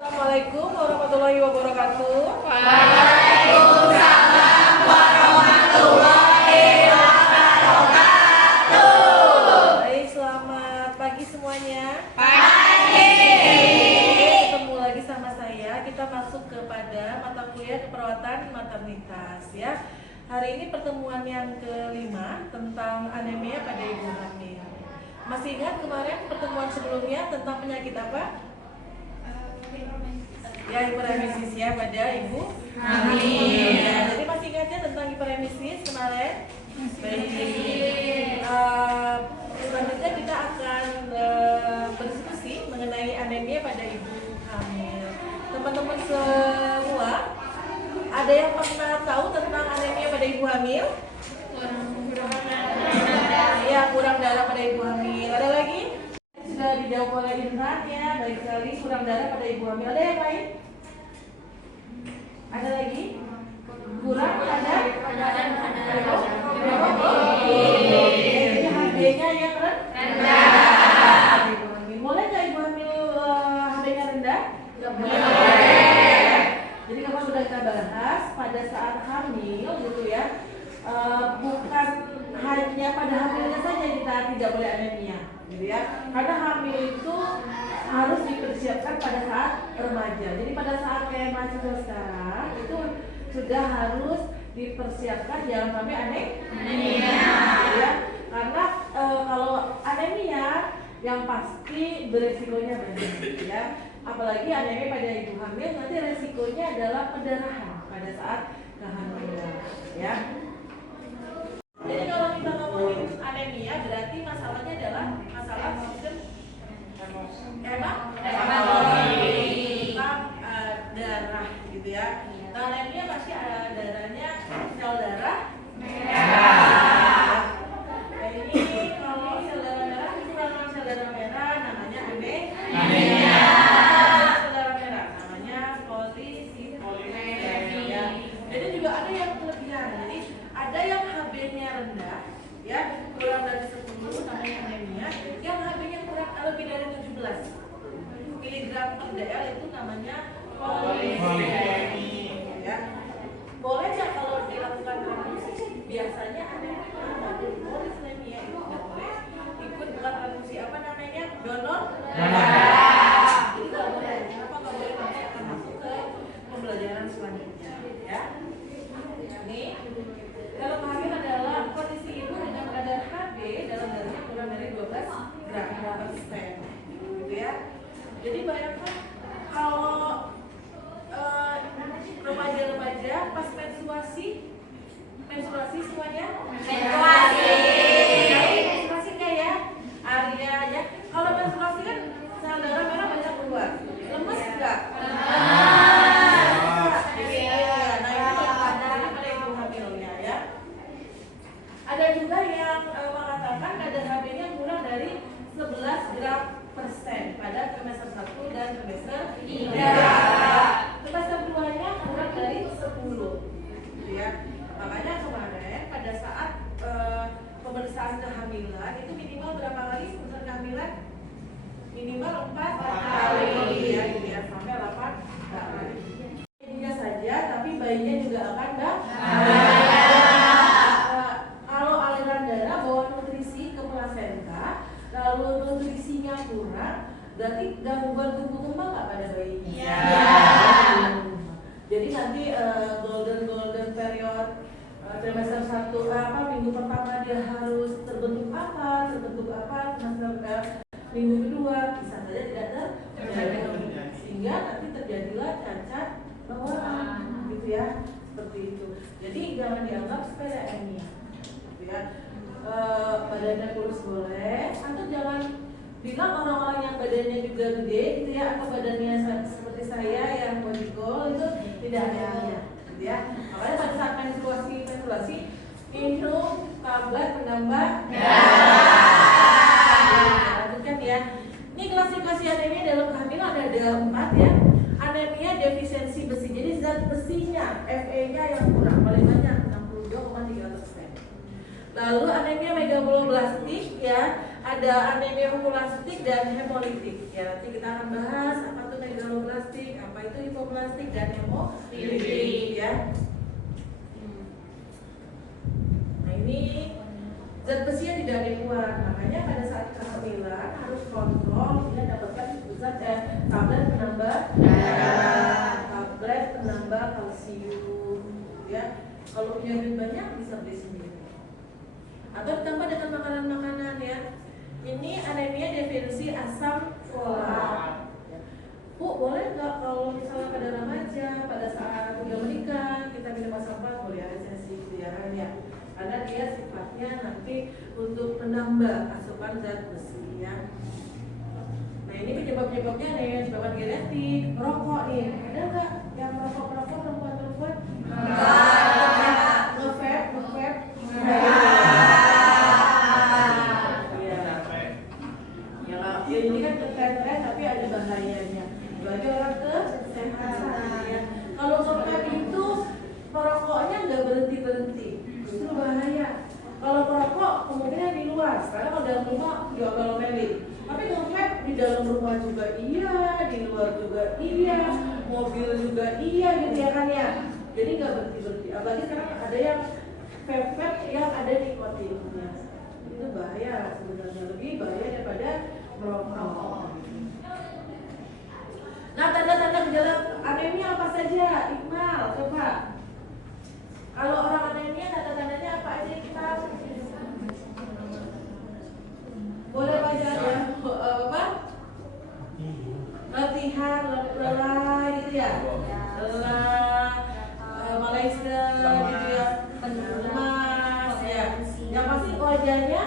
Assalamualaikum warahmatullahi wabarakatuh. Waalaikumsalam warahmatullahi wabarakatuh. Baik, selamat pagi semuanya. Pagi. Ketemu lagi sama saya. Kita masuk kepada mata kuliah keperawatan maternitas ya. Hari ini pertemuan yang kelima tentang anemia pada ibu hamil. Masih ingat kemarin pertemuan sebelumnya tentang penyakit apa? Ya, hiperemesis ya pada ibu hamil. Ya, jadi masih ingatnya tentang hiperemesis kemarin? Baik. Selanjutnya kita akan berdiskusi mengenai anemia pada ibu hamil. Teman-teman semua, ada yang pernah tahu tentang anemia pada ibu hamil? Ya, kurang darah pada ibu hamil. Ada lagi? Sudah dijawab oleh Intan ya, baik sekali. Kurang darah pada ibu hamil. Ada yang lain? Ada lagi? Kurang ada? Jadi HB-nya yang rendah. Boleh nggak ibu hamil HB-nya rendah? Nggak boleh. Jadi kalau sudah kita bahas pada saat hamil gitu ya, bukan hanya pada hamilnya saja kita tidak boleh anemia, gitu ya. Karena hamil itu harus dipersiapkan pada saat remaja. Jadi pada saat kayak mahasiswa sekarang itu sudah harus dipersiapkan jangan sampai anemia, ya. Karena kalau anemia yang pasti beresikonya banyak, ya. Apalagi anemia pada ibu hamil nanti resikonya adalah pendarahan pada saat kehamilan, ya. Jadi kalau kita ngomongin anemia berarti masalahnya adalah masalah sistem tentang darah gitu ya. Nah, anemia pasti ada darahnya sel darah merah. Nah, ini kalau sel darah merah kekurangan sel darah merah namanya anemia. Sel darah merah namanya polisipidemia. Jadi juga ada yang kelebihan. Jadi ada yang HB-nya rendah ya, kurang dari 10 namanya anemia. Yang HB-nya kurang lebih dari 17 miligram per dl itu namanya polisemia ya. Boleh nggak kalau dilakukan transfusi? Biasanya anemia polisemia itu nggak boleh ikut bukan transfusi, apa namanya, donor darah. Jadi nggak boleh. Kenapa nggak boleh? Nanti akan masuk ke pembelajaran selanjutnya ya. Ini dalam hamil adalah kondisi ibu dengan kadar HB dalam darahnya kurang dari 12 gram per stem, gitu ya. Jadi bayangkan kalau remaja-remaja pas menstruasi semuanya menstruasi kayak ya Arya ya. Kalau menstruasi kan sel darah merah banyak keluar, lemes enggak? Ada juga yang mengatakan kadar HB-nya kurang dari 11 gram per stem pada trimester 1 dan trimester 3. Trimester 2-nya kurang dari 10, gitu ya. Makanya kemarin pada saat pemeriksaan kehamilan itu minimal berapa kali pemeriksaan kehamilan? Minimal 4 kali ya, gitu ya, sampai 8 kali. Bayinya saja, tapi bayinya juga akan kalau aliran darah bawa nutrisi ke plasenta, lalu nutrisinya kurang, berarti gangguan tumbuh kembang nggak pada bayinya? Ya. Jadi nanti golden period trimester 1 minggu pertama dia harus terbentuk apa, semester minggu kedua bisa saja tidak terjadi, sehingga nanti terjadilah cacat bawaan, gitu ya, seperti itu. Jadi jangan dianggap sepele anemia. Ya, badannya kurus boleh, atau jangan bilang orang-orang yang badannya juga gede gitu ya, atau badannya seperti saya yang body goal itu tidak anemia, gitu ya. Makanya pada saat menstruasi minum tablet penambah darah. Lanjutkan ya. Ini klasifikasi anemia dalam kehamilan ada 4 ya. Anemia defisiensi besi, jadi zat besinya Fe-nya yang kurang, paling banyak 62,3%. Lalu anemia megaloblastik ya, ada anemia homolastik dan hemolitik ya. Nanti kita akan bahas apa tuh megaloblastik, hemoplastik dan hemofili ya. Nah ini zat besinya tidak dibuat, makanya pada saat kehamilan harus kontrol dia dapatkan zat tablet penambah darah, tablet penambah kalsium ya. Kalau punya duit banyak bisa beli sendiri atau ditambah dengan makanan-makanan ya. Ini anemia definisi asam folat. Bu, boleh nggak kalau misalnya pada remaja pada saat udah menikah kita minum asam folat, boleh aja sih ya, karena dia sifatnya nanti untuk menambah asupan zat besi ya. Nah ini penyebab-penyebabnya ada yang disebabkan genetik, merokok nih, ada nggak yang merokok perempuan-perempuan? Nge-vape? Ya ini kan keren-keren tapi ada bahayanya bagi orang kesehatan ya. Kalau nge-vape itu perokoknya nggak berhenti, justru bahaya. Kalau perokok kemungkinan di luar, karena kalau dalam rumah diomelin. Tapi nge-vape di dalam rumah juga iya, di luar juga iya, mobil juga iya gitu ya kan ya. Jadi nggak berhenti. Apalagi sekarang ada yang vape yang ada nikotinnya. Itu bahaya sebenarnya, lebih bahaya daripada merokok. Nah tanda-tanda gejala anemia apa saja? Iqmal, coba. Kalau orang anemia tanda-tandanya apa aja kita? Boleh baca ya? Apa? Latihan, lelah gitu ya? Lelah, Malaysia gitu ya? Lemas ya? Yang pasti wajahnya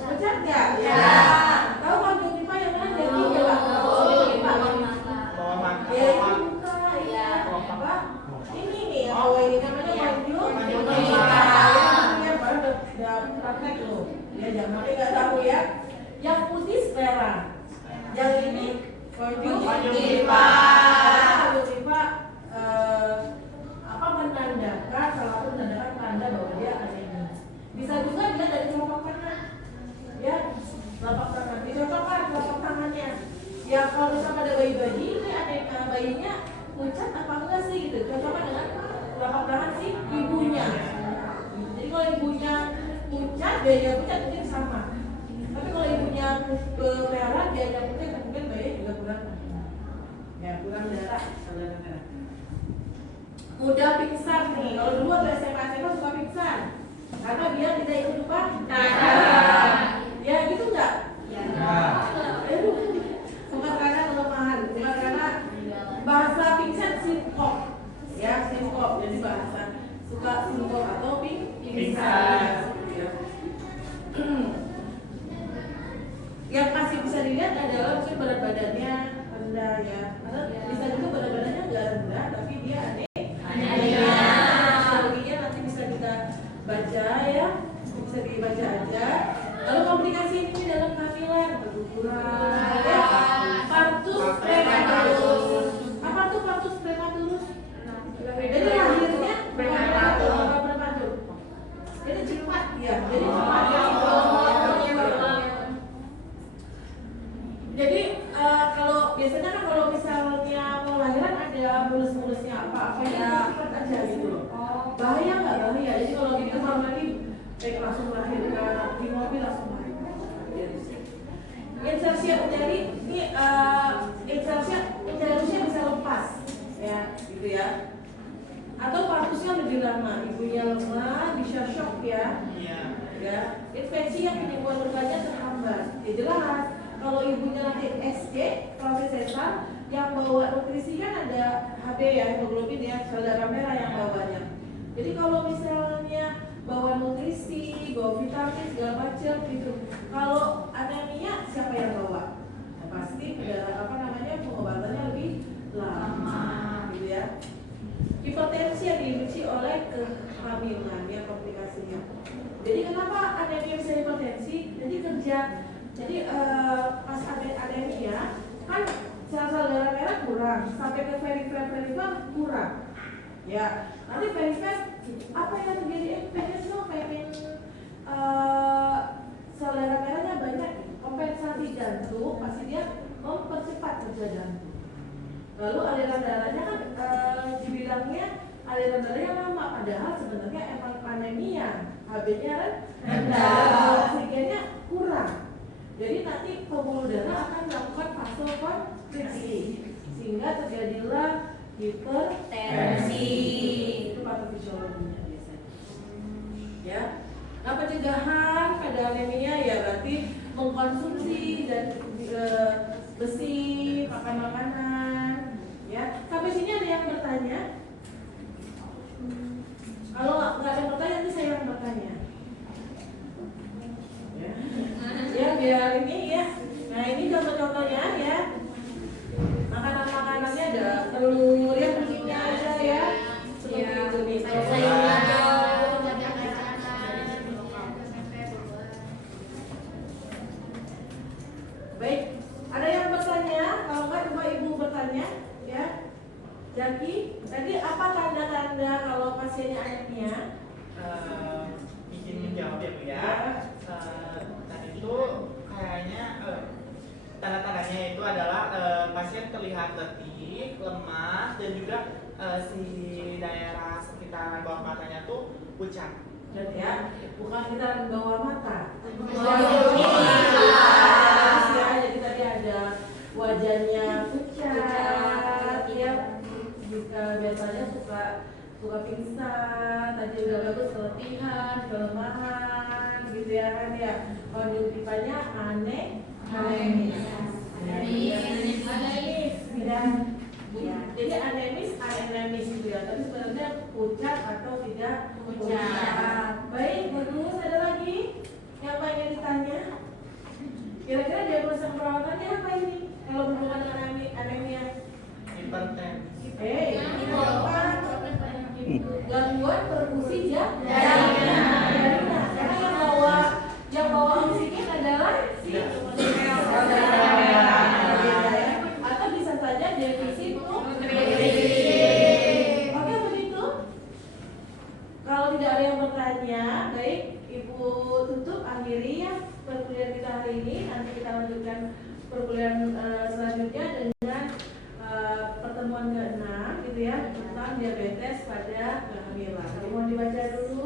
pucat nggak? Ya. Tahu konjungtiva yang mana jadi ya Pak? Konjungtiva. Ya itu muka ya. Apa? Ini nih yang ini namanya konjungtiva. Ya baru udah praktek loh. Ya jangan sampai nggak tahu ya. Yang putih sclera. Yang ini konjungtiva. Konjungtiva apa menandakan salah satu menandakan tanda bahwa dia anemia. Bisa juga dilihat dari telapak tangan. Ya, telapak tangan. Dicontohkan telapak tangannya. Ya kalau misalnya ada bayi-bayi ini ada bayinya pucat apa enggak sih gitu. Contohkan dengan telapak tangan si ibunya. Jadi kalau ibunya pucat, bayinya pucat mungkin sama. Tapi kalau ibunya merah, bayinya pucat mungkin bayinya juga kurang. Ya kurang darah. Mudah pingsan nih. Kalau dulu waktu SMA suka pingsan. Karena dia tidak ikut upacara. Ya gitu enggak? Ya. Bukan karena kelemahan, bukan karena bahasa pingsan sinkop. Ya, sinkop. Jadi bahasa suka sinkop atau pingsan. Ya. Yang masih bisa dilihat adalah mungkin berat badannya rendah ya. Karena bisa juga berat badannya enggak rendah tapi dia anemia. Psikologinya nanti bisa kita baca ya, bisa dibaca aja. Lalu komplikasi ini dalam kehamilan keguguran, ya, partus prematurus. Apa tuh partus prematurus? Jadi lahirnya prematur. Jadi cepat ya, jadi cepat ya. Jadi kalau biasanya kan kalau misalnya mau lahiran ada mulus-mulusnya apa ya cepat aja gitu loh. Bahaya nggak bahaya? Jadi kalau gitu kalau lagi langsung melahirkan di mobil langsung melahirkan. Insersia uteri ini insersia uterusnya bisa lepas ya gitu ya. Atau partusnya lebih lama, ibunya lemah bisa shock ya. Ya, infeksi yang penyembuhan lukanya terhambat. Ya jelas. Kalau ibunya nanti SC, proses sesar, yang bawa nutrisi kan ada HB ya, hemoglobin ya, sel darah merah yang bawanya. Jadi kalau misalnya bawa nutrisi, bawa vitamin segala macam gitu. Kalau anemia siapa yang bawa? Ya, pasti pengobatannya lebih lama, gitu ya. Hipertensi yang dibenci oleh kehamilan ya komplikasinya. Jadi kenapa anemia bisa hipertensi? Jadi pas anemia kan sel-sel darah merah kurang, sampai ke perifer kurang. Ya, nanti perifer apa yang terjadi? Pengen sel darah merahnya banyak, kompensasi Lalu aliran darahnya kan dibilangnya aliran darahnya lama, padahal sebenarnya emang anemia, HB-nya rendah, oksigennya kurang. Jadi nanti pembuluh darah akan melakukan vasokonstriksi sehingga terjadilah hipertensi. Itu patofisiologinya biasanya. Ya. Nah, pencegahan pada anemia ya berarti mengkonsumsi dan besi, makan makanan. Ya. Sampai sini ada yang bertanya? Kalau nggak ada yang bertanya, nanti saya yang bertanya. Ya, biar ini ya. Nah, ini contoh-contohnya ya. Makanan-makanannya ada telur ya, bentuknya ada ya. Seperti itu nih. Baik, ada yang bertanya? Kalau nggak coba ibu bertanya ya. Jadi, tadi apa tanda-tanda kalau pasiennya anemia? Izin menjawab ya Bu ya. Tadi itu kayaknya tanda-tandanya itu adalah pasien terlihat letih, lemas, dan juga si daerah sekitar bawah matanya tuh pucat. Dan ya, bukan kita bawah mata. Ya, jadi tadi ada wajahnya pucat, ya. Biasanya suka pingsan, tadi udah bagus keletihan, kelemahan, gitu ya kan ya. Konjungtivannya anemis. Jadi anemis gitu ya. Tapi sebenarnya pucat atau tidak pucat. Baik, bagus. Ada lagi yang pengen ditanya? Kira-kira diagnosa perawatannya apa ini? Kalau berhubungan dengan anemia? Hipertensi. Gangguan perfusi jaringan. Karena yang bawa oksigen adalah si atau bisa saja defisit nutrisi. Oke, begitu. Kalau tidak ada yang bertanya, baik, Ibu tutup akhiri ya perkuliahan kita hari ini. Nanti kita lanjutkan perkuliahan selanjutnya dengan pertemuan ke-6 gitu ya, tentang diabetes pada kehamilan. Mohon dibaca dulu.